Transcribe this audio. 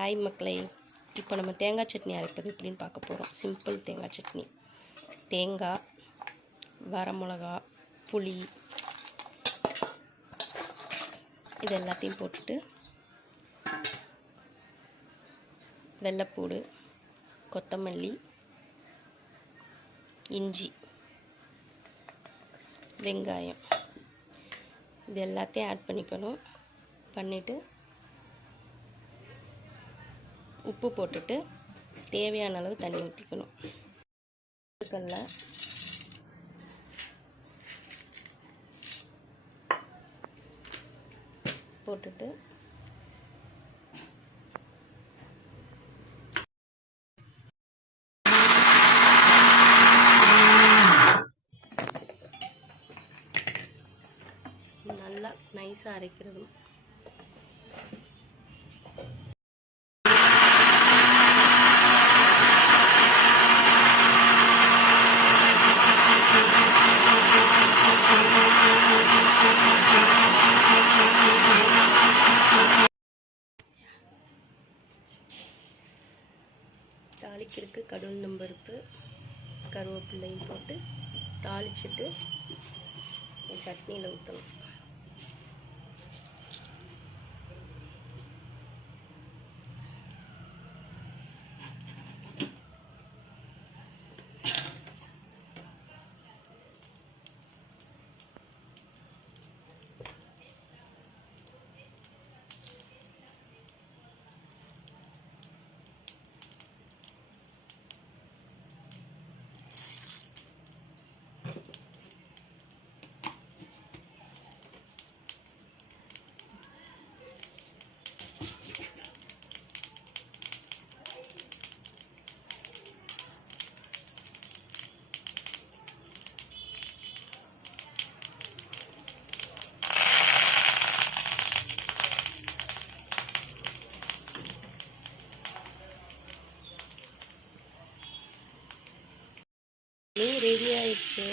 Hi மக்களே, இப்போ நம்ம தேங்காய் சட்னி அரைப்பது எப்படின்னு பார்க்க போகிறோம். சிம்பிள் தேங்காய் சட்னி. தேங்காய், வரமிளகா, புளி இது எல்லாத்தையும் போட்டுட்டு வெள்ளைப்பூடு, கொத்தமல்லி, இஞ்சி, வெங்காயம் இது எல்லாத்தையும் ஆட் பண்ணிக்கணும். பண்ணிவிட்டு உப்பு போட்டுட்டு தேவையான அளவு தண்ணி ஊற்றிக்கணும். கல்ல போட்டுட்டு நல்லா நைஸாக அரைக்கிறது. தாளிக்கிறதுக்கு கடுகு பருப்பு, கருவேப்பிலையும் போட்டு தாளிச்சிட்டு சட்னியில் ஊற்றணும். ரெடி ஆயிடுச்சு.